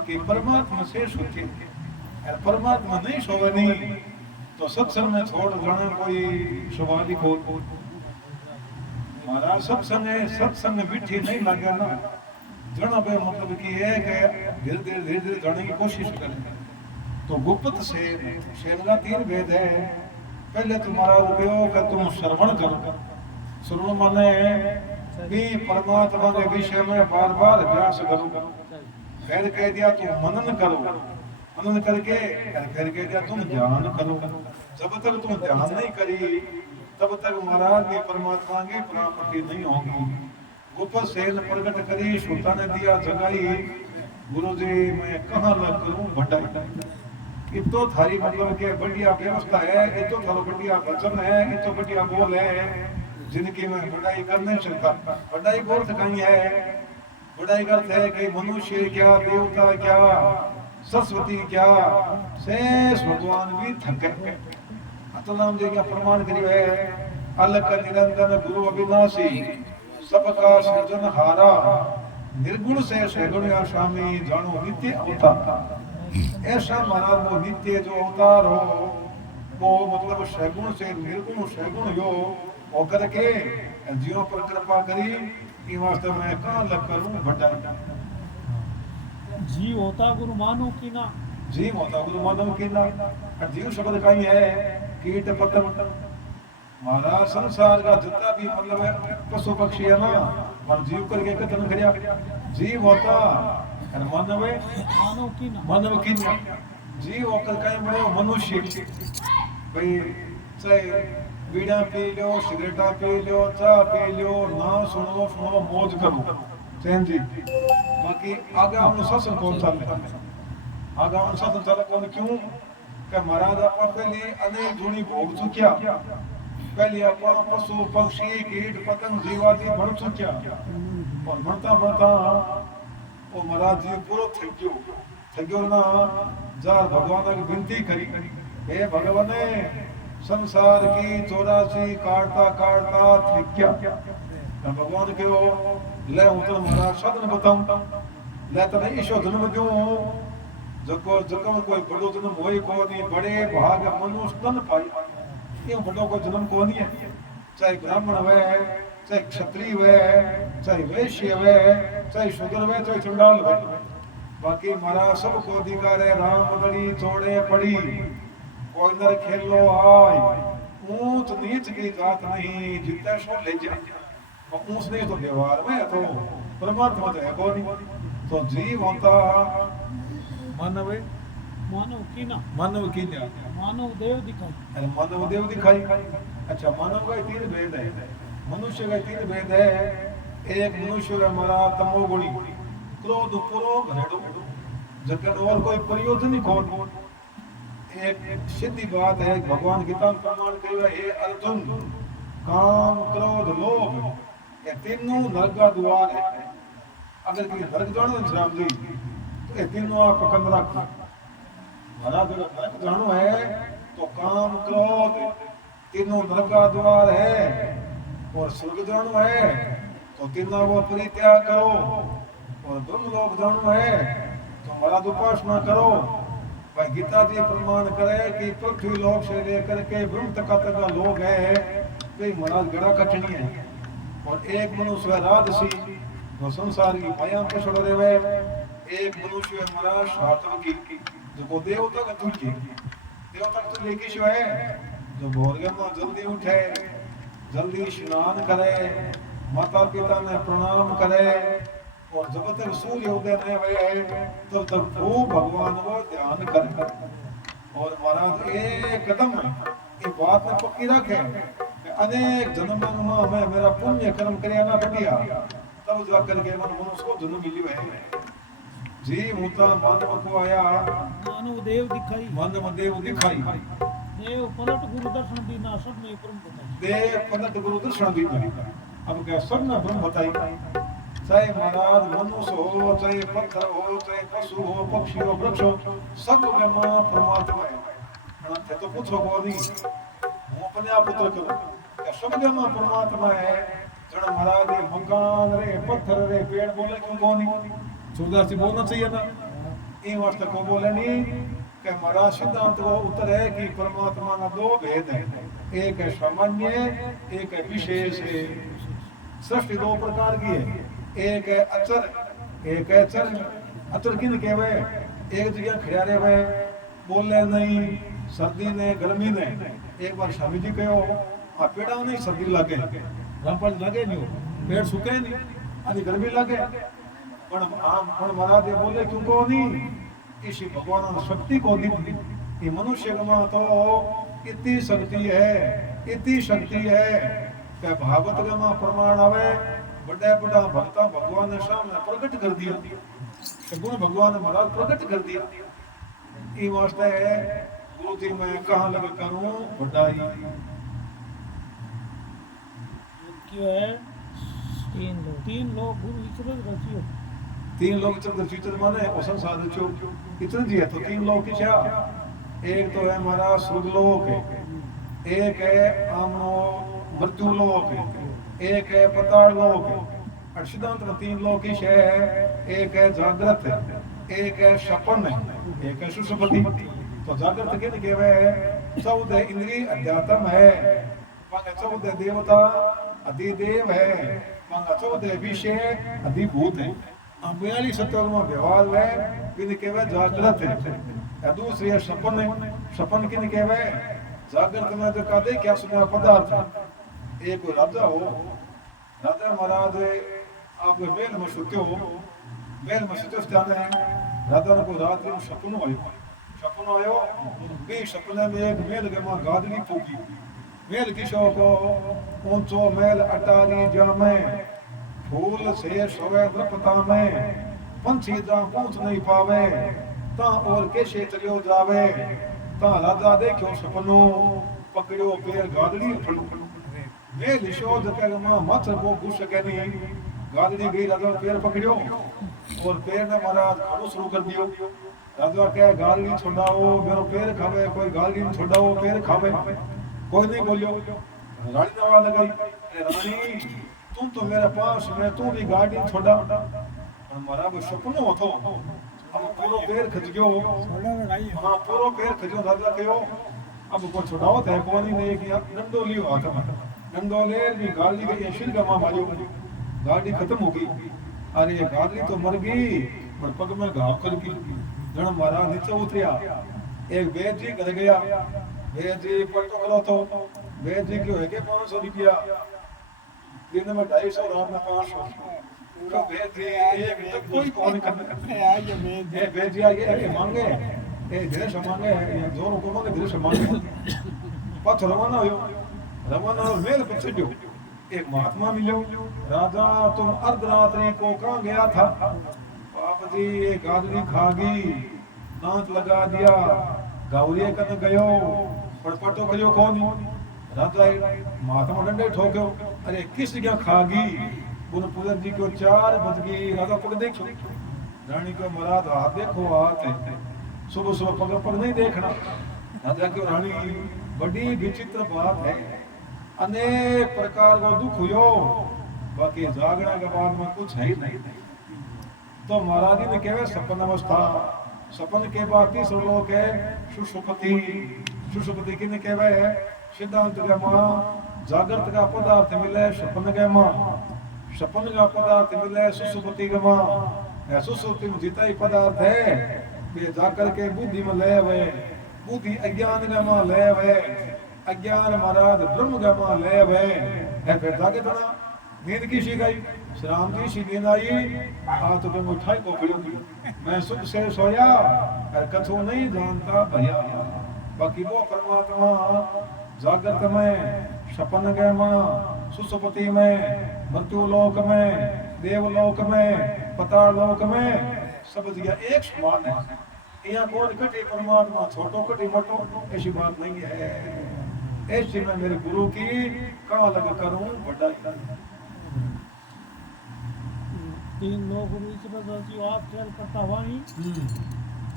बाकी परमात्मा से सुखी और परमात्मा नहीं सोवे नहीं तो सत्संग में छोड़ जाना कोई स्वाभाविक हो। महाराज सत्संग है, सत्संग मीठी नहीं लगे ना जना पे मतलब कि है कि धीरे धीरे जाने की कोशिश करें। तो गुप्त सेन का तीन भेद है। पहले तुम्हारा उपयोग का तुम श्रवण करो। श्रवण माने भी परमात्मा के विषय में बार बार अभ्यास करो। फिर कह दिया तुम मनन करो, मनन करके फिर कह दिया तुम ध्यान करो। जब तक तुम ध्यान नहीं करी तब तक महाराज की परमात्मा की प्राप्ति नहीं होगी। गुप्त सेन प्रकट करी, श्रोता ने दिया जगाई, गुरु जी मैं कहाँ लग करूं भंडाई। ये तो थारी मतलब के बढ़िया व्यवस्था है, ये तो थारो बढ़िया वचन है, ये तो बढ़िया बोल है जिनकी मैं बढ़ाई कर नहीं सकता। बढ़ाई बोल कहीं है, बढ़ाई करते है कि मनुष्य क्या, देवता क्या, सरस्वती क्या, शेष भगवान भी थक गए। अतनाम जी का प्रमाण करियो है, अलग निरंजन गुरु अविनाशी सबका सृजन हारा, निर्गुण से सगुण स्वामी जानो नित्य अवतार। ऐसा महाराज वो नित्य जो अवतार हो वो मतलब सगुण से निर्गुण सगुण यो होकर के जीवों पर कृपा करी कि वास्तव में कहाँ लग करूं भट्टा। जीव होता गुरु मानो कि ना, जीव होता गुरु मानो कि ना। जीव शब्द कहीं है कीट पतंग। महाराज संसार का जितना भी मतलब है पशु पक्षी है ना, और जीव करके कथन करिया जीव होता और मानव मानो कि ना, मानव की जीव होकर कहीं बड़े मनुष्य भाई चाहे बीड़ा पी लो, सिगरेटा पी लो, चाय पी लो, ना सुनो सुनो मौज करो चैन जी। बाकी आगे हम सत्संग कौन चल आगे हम सत्संग चल कौन क्यों कि महाराज आप पहले अनेक जुनी भोग चुकिया। पहले आप पशु पक्षी कीट पतंग जीवादि बढ़ चुकिया और बढ़ता बढ़ता वो महाराज जी पूरा थक गयो ना। जार भगवान की विनती करी, हे भगवान संसार की 84 काटता काटता थक गया। भगवान के ले हूं तो महाराज साधन बताऊं ले तो नहीं ईशो जन्म क्यों जको जको कोई बड़ो जन्म होई को नहीं, बड़े भाग मनुष्य तन पाई। ये बड़ो को जन्म को नहीं है, चाहे ब्राह्मण वे, चाहे क्षत्रिय वे, चाहे वैश्य वे, चाहे शूद्र वे, चाहे चंडाल वे। बाकी महाराज सबको अधिकार है, राम दड़ी छोड़े पड़ी कोई नर खेलो आय। ऊंच नीच की जात नहीं, जितना सो ले जा। ऊंच नीच तो व्यवहार में तो परमात्मा तो है को नहीं। तो जीव होता मानव मानव की ना, मानव की ना, मानव देव दिखाई। अरे मानव देव दिखाई। अच्छा मानव का तीन भेद है, मनुष्य का तीन भेद है। एक मनुष्य हमारा तमोगुणी, क्रोध पुरो घरेड़ो जगत और कोई प्रयोजन ही कौन। एक सीधी बात है, भगवान गीता में प्रमाण करियो हे अर्जुन, काम क्रोध लोभ ये तीनों नरक का द्वार है। अगर कोई नरक जानो राम जी तो ये तीनों आप पकड़ रखो। महाराज अगर नरक जानो है तो काम क्रोध तीनों नरक का द्वार है, और स्वर्ग जानो है तो तीनों वो परित्याग करो, और ब्रह्म लोक जानो है तो महाराज उपासना करो। भाई गीता जी प्रमाण करे कि पृथ्वी लोक से लेकर के ब्रह्म तक का लोग है तो महाराज गड़ा कठिनी है। और एक मनुष्य है राजसी जो संसार की माया पे छोड़ रहे, एक मनुष्य है महाराज सात्व की जो देवता का तुल्य। देवता का तुल्य किस है जो भोर में जल्दी उठे, जल्दी स्नान करे, माता पिता ने प्रणाम करे, और जब तक सूर्य उदय नहीं हुए तब तक खूब भगवान को ध्यान कर। और महाराज एक कदम ये बात में पक्की रखे अनेक जन्म में हमें मेरा पुण्य कर्म करे ना बढ़िया तब जाकर के मन मनुष्य को जन्म मिली है। जी मुता मानव को आया, मानव देव दिखाई, मानव देव दिखाई। देव पलट गुरु दर्शन दीना, सब में ब्रह्म बताई। देव पलट गुरु दर्शन दीना, अब क्या सब में ब्रह्म बताई। चाहे महाराज मनुष्य हो, चाहे पत्थर हो, चाहे पशु हो, पक्षी हो, वृक्ष हो, सब में मां परमात्मा है। तो पूछो को नहीं हूँ अपने आप पुत्र करूं, सब में मां परमात्मा है। जड़ महाराज मकान रे, पत्थर रे, पेड़ बोले क्यों को नहीं? सूरदास जी बोलना चाहिए ना, ई वास्ते को बोले नहीं कि हमारा सिद्धांत वो उत्तर है कि परमात्मा ना दो भेद है, एक है सामान्य, एक है विशेष है। सृष्टि दो प्रकार की है, एक है अचर, एक है चर। अचर किन कहवे, एक जगह खड़ा रहे बोले नहीं, सर्दी ने गर्मी ने। एक बार स्वामी जी कहो आ पेड़ा नहीं सर्दी लगे, रामपाल लगे नहीं, पेड़ सूखे नहीं, आदि गर्मी लगे, पण महाराज ये बोले क्यों को नहीं, इसी भगवान ने शक्ति को दी। ये मनुष्य में तो इतनी शक्ति है, इतनी शक्ति है कि भागवत में प्रमाण आवे, बड़ा बड़ा भक्ता भगवान ने सामने प्रकट कर दिया, गुण भगवान ने महाराज प्रकट कर दिया। ये वास्ते है गुरु जी मैं कहाँ लग करूं बढ़ाई। क्यों है तीन लोग गुरु ईश्वर रचियो, तीन लोग चंद्रचूचर माने और संसार जो इतने जी है तो तीन लोग की क्या, एक तो है हमारा स्वर्गलोक है, एक है आमो मृत्यु लोक है, एक है पताल लोक है। और सिद्धांत में तीन लोक की है, एक है जागृत है, एक है सपन है, एक है सुषुप्ति। तो जागृत किन कहवे है, 14 इंद्रिय अध्यात्म है, 14 देवता अधिदेव है, 14 विषय अधिभूत है। 42 सत्यों में व्यवहार है, किन कहवे जागृत है। दूसरी है सपन है, सपन किन कहवे, जागृत में जो कहते क्या सुना पदार्थ है। एक राजा हो, राजा महाराज आप मेल में सुत्यो हो, मेल में सुत्यो स्थाने राजा ने को रात्रि में सपनो आयो, भी सपने में एक मेल के मां गादड़ी फूकी, मेल किशो को ऊंचो मेल अटारी जामे, फूल से सोवे द्रपता में, पंछी जा पहुंच नहीं पावे, ता और कैसे चलियो जावे, ता राजा देखो सपनो, पकड़ो पैर गादड़ी फड़ो, मेल लिशो जके मां मत वो घुस सके नहीं, गादड़ी गई राजा पैर पकड़ो और पैर ने महाराज खानो शुरू कर दियो। राजा कहे गाली छोड़ाओ मेरा पैर खावे, कोई गाली छोड़ाओ पैर खावे, कोई नहीं बोलियो। रानी ने आवाज लगाई, रानी तुम तो मेरे पास में, तू भी गाड़ी छोड़ा। हमारा वो सपनो हो तो अब पूरो पैर खच गयो, हाँ पूरो पैर खचो। राजा कहो अब को छोड़ाओ थे कोनी ने किया, डंडो लियो हाथ में, डंडो ले ली गाली के शिर का मारियो, गाड़ी खत्म हो गई। अरे ये गाड़ी तो मर गई पर पग में घाव कर गई। जन मारा नीचे उतरिया, एक वैद जी घर गया, वैद जी पट्टो करो तो वैद जी क्यों है के 500 रुपया, दिन में 250, रात में 500। तो वैद जी एक तक कोई कौन करने, ये वैद जी आगे मांगे, ये धीरे से मांगे, जोरों को मांगे धीरे से मांगे, पथ रवाना हो, रवाना और मेल पे चढ़ो। एक महात्मा मिलो, राजा तुम अर्धरात्रि को कहाँ गया था? बाप जी एक आदमी खागी, दांत लगा दिया, गौरिये कन गयो, पटपटो करियो कौन? राजा महात्मा डंडे ठोक्यो, अरे किस जगह खागी? बुन पुदर जी को 4 बज गई, राजा पग देखो, रानी को महाराज हाथ देखो, हाथ है, सुबह सुबह पग नहीं देखना। राजा क्यों रानी बड़ी विचित्र बात है, अनेक प्रकार का दुख हुयो, बाकी जागना के बाद में कुछ है ही नहीं। तो महाराज जी ने कहे सपन अवस्था, सपन के बाद तीसरा लोक है सुषुप्ति। सुषुप्ति किने कहवे है, सिद्धांत के मां जागृत का पदार्थ मिले सपन के मां, सपन का पदार्थ मिले सुषुप्ति के मां। सुषुप्ति में जितना ही पदार्थ है वे जाकर के बुद्धि में ले हुए, बुद्धि अज्ञान के मां ले हुए, अज्ञान महाराज ब्रह्म गमा ले वे है। फिर जाके तो नींद की सी गई, श्राम जी सी नींद आई, आ तो मैं उठाई को पड़ी, मैं सुख से सोया, कथो नहीं जानता भैया। बाकी वो परमात्मा जागृत में, सपन के मां, सुसुप्ति में, मृत्यु लोक में, देवलोक में, पताल लोक में, सब जगह एक समान है। यहाँ कौन कटे परमात्मा छोटो कटे बटो, ऐसी बात नहीं है। ऐसे में मेरे गुरु की कहाँ लग करूं बढ़ाई। तीन लोग गुरु ईश्वर रचियो, आप खेल करता वाणी,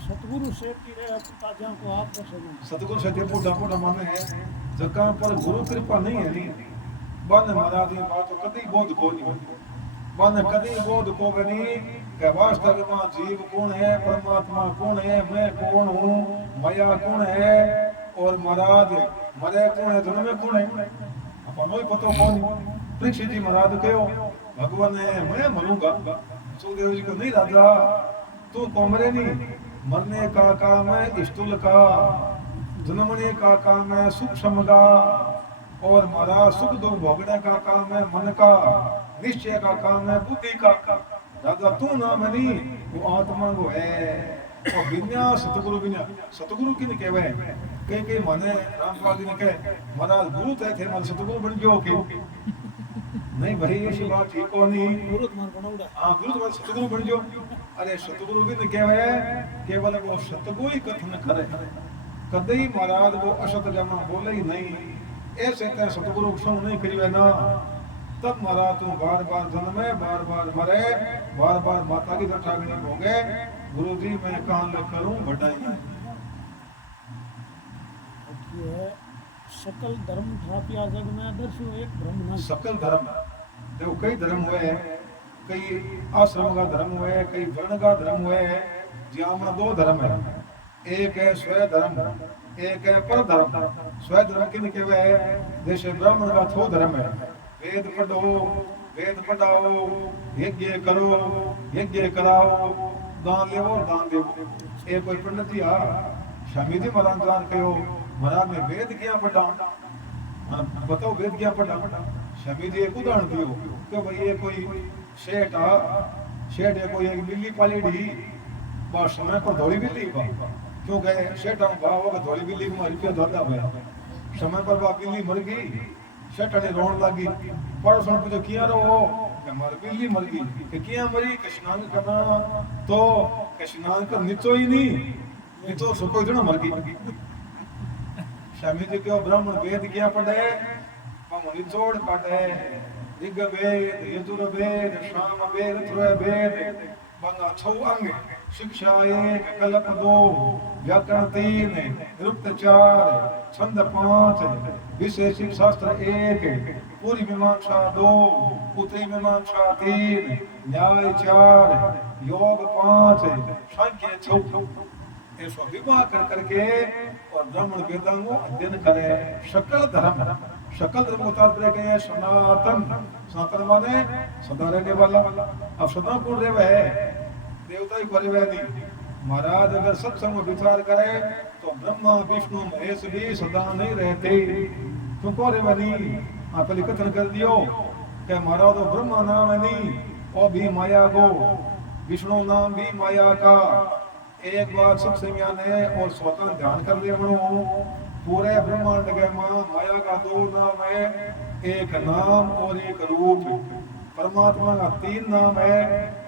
सतगुरु सेठ की रहे ताजा को आप बसो। सतगुरु से मोटा मोटा माने है, जगह पर गुरु कृपा नहीं है नी, बन महाराज की बात तो कभी बोध को नहीं, बन कभी बोध को नहीं कि वास्तव में जीव कौन है, परमात्मा कौन है, मैं कौन हूँ, माया कौन है और महाराज मरे कौन है, जन्मे कौन है, अपन ही पतो कौन। परीक्षित जी महाराज कहो भगवान है मैं मरूंगा। सुखदेव जी को नहीं राजा तू कोमरे नहीं, मरने का काम है स्थूल का, जन्मने का काम है सूक्ष्म का, और महाराज सुख दुख भोगने का काम है मन का, निश्चय का काम है बुद्धि का। राजा तू नाम नहीं वो आत्मा को है। और बिना सतगुरु बिना सतगुरु किन कहवे कई माने रामपाल जी ने कहे महाराज गुरु थे मन सतगुरु बन गयो क्यों नहीं भाई ये बात ठीक हो नहीं। गुरु तुम्हारा बनाऊंगा हाँ गुरु तुम्हारा सतगुरु बन गयो। अरे सतगुरु भी कहवे केवल वो सतगुरु ही कथन करे, कदे ही महाराज वो असत जमा बोले ही नहीं। ऐसे तरह सतगुरु संग नहीं करिए ना, तब महाराज तू बार बार जन्मे, बार बार मरे, बार बार माता की जठाग्नि भोगे। गुरु जी मैं कहाँ लग करूं बढ़ाई। ये है सकल धर्म ठापिया जग में दर्शो एक ब्रह्म न सकल धर्म देखो कई धर्म हुए, कई आश्रम का धर्म हुए, कई वर्ण का धर्म हुए। जहाँ में दो धर्म है, एक है स्वय धर्म, एक है पर धर्म। स्वय धर्म किन के वे जैसे ब्राह्मण का थो धर्म है, वेद पढ़ो, वेद पढ़ाओ, यज्ञ करो, यज्ञ कराओ, दान लेवो, दान देवो। एक कोई पंडित जी आ स्वामी जी महाराज जान कहो महाराज ने वेद क्या पढ़ा, बताओ वेद क्या पढ़ा। स्वामी जी एक उदाहरण दियो क्यों भाई ये कोई सेठ आ, सेठ है कोई एक बिल्ली पाली डी बा समय पर धोली बिल्ली बा क्यों कहे सेठ भाव होगा धोली बिल्ली को रुपया धोता हुआ समय पर बा बिल्ली मर गई। सेठ ने रोन लगी, पड़ोसन पूछो किया रहो हमारी बिल्ली मर गई कि किया मरी के स्नान करना तो के स्नान कर निचो ही नहीं तो सुको इतना मर गई। स्वामी जी क्यों ब्राह्मण वेद क्या पढ़े निचोड़ काटे, ऋग्वेद यजुर्वेद सामवेद अथर्ववेद बंगा 6 अंग, शिक्षा 1 कल्प 2 व्याकरण 3 निरुक्त 4 छंद 5 विशेषिक शास्त्र 1 पूरी मीमांसा 2 उत्तरी मीमांसा 3 न्याय 4 योग 5 सांख्य 6। ऐसा विवाह कर करके और ब्राह्मण वेदांग को अध्ययन करे। सकल धर्म, सकल धर्म को तात्पर्य क्या है सनातन, सनातन माने सदा रहने वाला। अब सदा कौन रहे है, देवता ही रहे नहीं। महाराज अगर सत्संग में विचार करे तो ब्रह्मा विष्णु महेश भी सदा नहीं रहते, क्यों को रहे नहीं। आप पहले कथन कर दियो कि महाराज तो ब्रह्मा नाम है नहीं वो भी माया को, विष्णु नाम भी माया का। एक बात सबसे ज्ञान है और स्वतः ध्यान कर ले बनो पूरे ब्रह्मांड के मां माया का 2 नाम है, एक नाम और एक रूप। परमात्मा का 3 नाम है,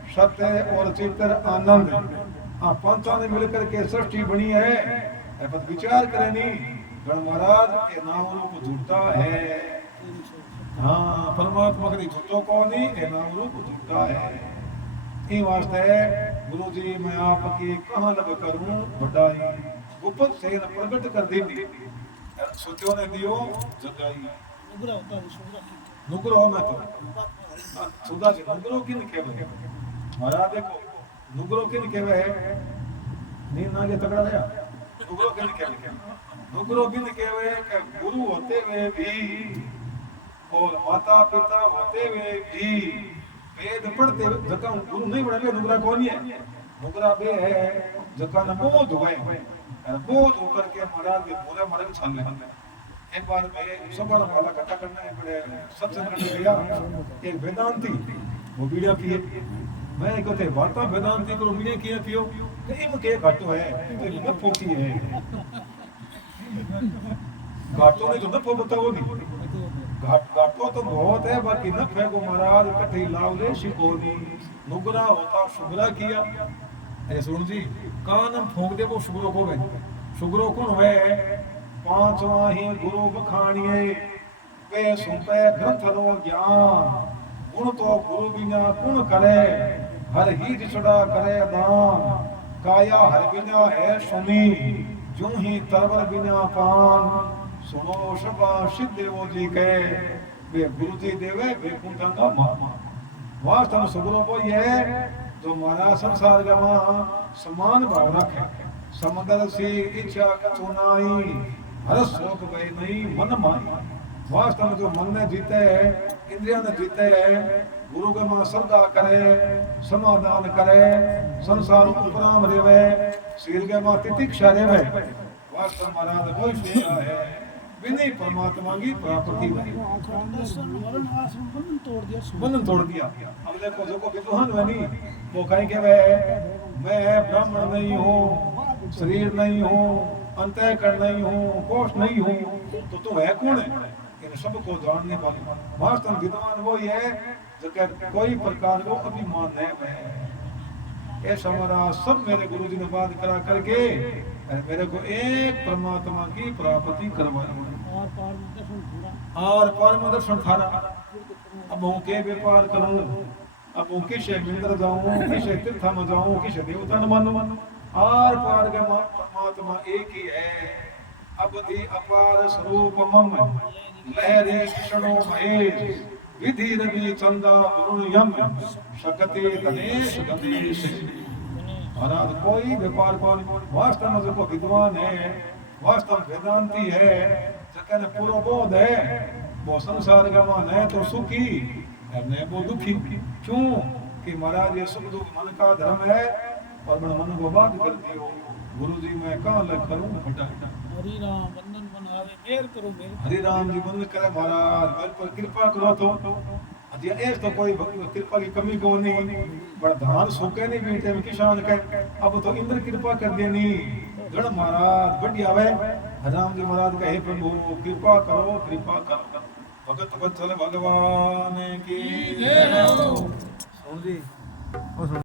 सत्य और चित्त आनंद। हाँ पंचा ने मिलकर के सृष्टि बनी है, पर विचार करे नहीं गण महाराज ये नाम रूप झूठा है। हाँ परमात्मा के झूठो को नहीं ये नाम रूप झूठा है। ई वास्ते गुरु जी मैं आपकी कहाँ लग करूं बढ़ाई, गुप्त से प्रकट कर दी सोचो ने दियो जगाई। नुगरा होता है सुगरा नुगरो मैं तो सुधा जी नुगरो किन केवे महाराज देखो नुगरो किन केवे है नी ना के तगड़ा रहा। नुगरो किन केवे, नुगरो किन केवे के गुरु होते हुए भी और माता पिता होते हुए भी वेद पढ़ते जका गुरु नहीं बना नुगरा कौन है, नुगरा बे है जका न बोध हुए बोध होकर के महाराज के पूरे मरग छान ले। एक बार मैं सबड़ वाला इकट्ठा करने बड़े सत्संग करने गया, एक वेदांती वो बीड़ा पिए, मैं कहते वार्ता वेदांती को बीड़े किए पियो कहीं में के घाटो है तो न फोकी है घाटो ने जो न फो बताओ नहीं घाटो तो बहुत है बाकी न फेंको महाराज कठे लाव ले शिकोनी। नुगरा होता शुगरा किया ऐसे सुन जी कान फूंक दे वो शुगरो को गए शुगरो कौन है 5वां ही गुरु बखानिए वे सुनते ग्रंथ लो ज्ञान गुण तो गुरु बिना गुण करे हर ही जिसड़ा करे दान काया हर बिना है सुनी जो ही तरवर बिना पान सुनो शबा सिद्धेव जी के वे गुरु जी देवे वे कुंठा का मामा वास्तव में सुगुरो को ये जो मारा संसार का वहाँ समान भाव रखे समंदर से इच्छा कछु नाई हर शोक गए नहीं मन माई वास्तव में जो मन में जीते है इंद्रिया ने जीते है गुरु के मां श्रद्धा करे समाधान करे संसार उपराम रेवे शील के मां तितिक्षा रेवे वास्तव महाराज कोई फेरा है विनय परमात्मा की प्राप्ति हुई दर्शन वर्ण आश्रम बंधन तोड़ दिया अब देखो जो को विद्वान बनी वो कहीं के वे मैं ब्राह्मण नहीं हूँ शरीर नहीं हूँ अंतःकरण नहीं हूँ कोष नहीं हूँ तो तू है कौन है इन सबको जानने वाला वास्तव विद्वान वो ही है जो कोई प्रकार को अभिमान नहीं है ऐसा हमारा सब मेरे गुरु जी ने बात करा करके मेरे को एक परमात्मा की प्राप्ति करवाई और पार में दर्शन थारा अब हूँ के व्यापार करूँ अब हूँ किसे मंदिर जाऊँ किसे तीर्थ में जाऊँ किसे देवता न मानूं और पार के परमात्मा एक ही है अवधि अपार स्वरूप मम लहरी क्षणों महेश विधि रवि चंदा वरुण यम शकति गणेश गणेश महाराज कोई व्यापार कौन वास्तव में जो विद्वान है वास्तव वेदांती है जगन पूरा बोध है वो संसार का मान है तो सुखी है वो दुखी क्यों कि महाराज ये सुख दुख मन का धर्म है और मैं मन को बात करती हो गुरु जी मैं कहाँ लग करूँ हटा हरि राम वंदन बनावे मेर करो मेर हरि राम जी बंद करे महाराज मेरे पर कृपा करो तो अजी ऐस तो कोई कृपा की कमी को नहीं बड़ा धान सूखे नहीं बीते में किसान के अब तो इंद्र कृपा कर देनी गण महाराज बढ़िया वे राम जी महाराज कहे प्रभु कृपा करो भगत वत्सल भगवान की जय हो। सुन जी